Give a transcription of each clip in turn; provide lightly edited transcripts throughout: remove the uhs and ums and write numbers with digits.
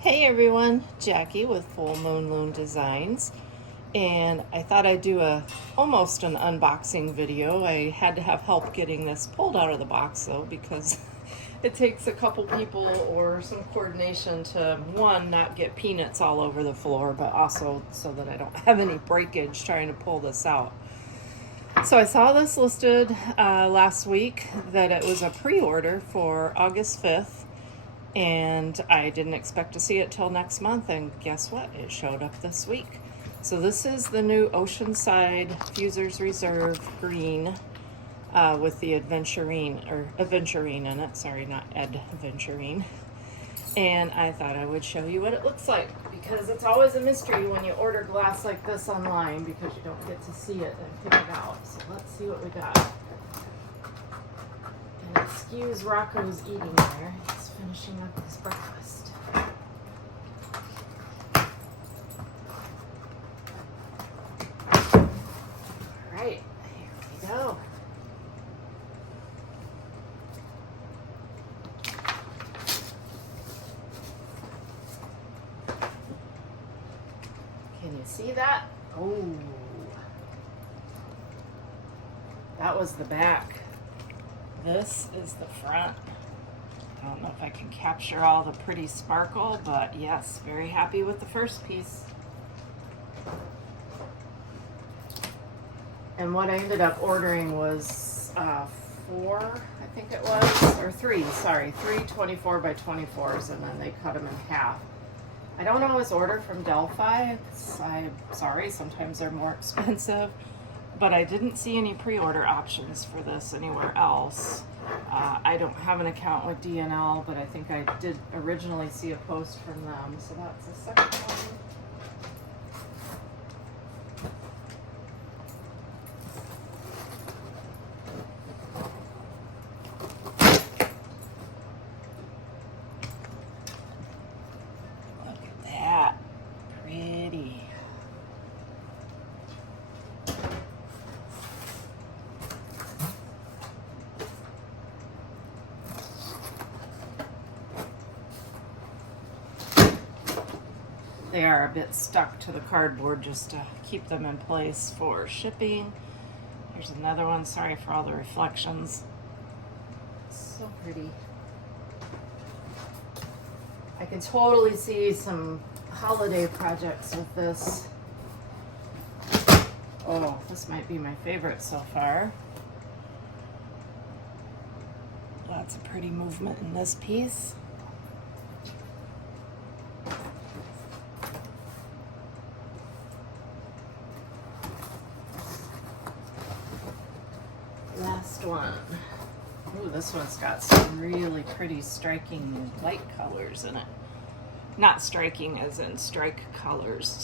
Hey everyone, Jackie with Full Moon Loon Designs, and I thought I'd do almost an unboxing video. I had to have help getting this pulled out of the box though, because it takes a couple people or some coordination to, one, not get peanuts all over the floor, but also so that I don't have any breakage trying to pull this out. So I saw this listed last week that it was a pre-order for August 5th. And I didn't expect to see it till next month, and guess what? It showed up this week. So this is the new Oceanside Fusers Reserve Green with the Aventurine in it. Sorry, not Aventurine. And I thought I would show you what it looks like, because it's always a mystery when you order glass like this online, because you don't get to see it and pick it out. So let's see what we got. And excuse Rocco's eating there. He's finishing up his breakfast. All right, here we go. Can you see that? Oh, that was the back. This is the front. I don't know if I can capture all the pretty sparkle, but yes, very happy with the first piece. And what I ended up ordering was four, I think it was, or three 24 by 24s, and then they cut them in half. I don't always order from Delphi. I'm sorry, sometimes they're more expensive. But I didn't see any pre-order options for this anywhere else. I don't have an account with DNL, but I think I did originally see a post from them. So that's the second one. Look at that. Pretty. They are a bit stuck to the cardboard just to keep them in place for shipping. Here's another one. Sorry for all the reflections. So pretty. I can totally see some holiday projects with this. Oh, this might be my favorite so far. Lots of pretty movement in this piece. Last one. Ooh, this one's got some really pretty striking light colors in it. Not striking as in striker colors,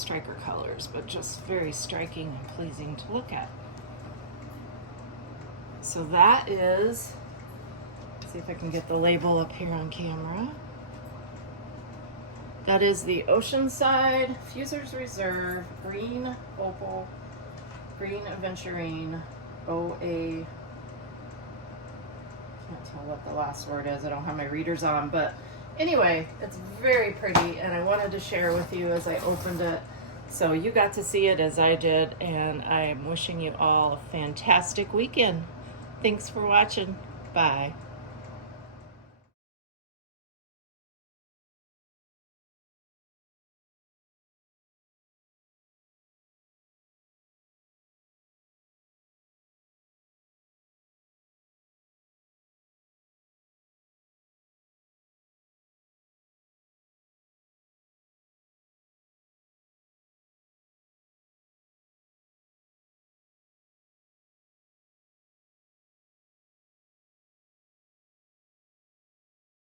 but just very striking and pleasing to look at. So that is, let's see if I can get the label up here on camera. That is the Oceanside Fusers Reserve Green Opal, Green Aventurine, OA. Can't tell what the last word is. I don't have my readers on, but anyway, it's very pretty, and I wanted to share with you as I opened it. So you got to see it as I did, and I'm wishing you all a fantastic weekend. Thanks for watching. Bye.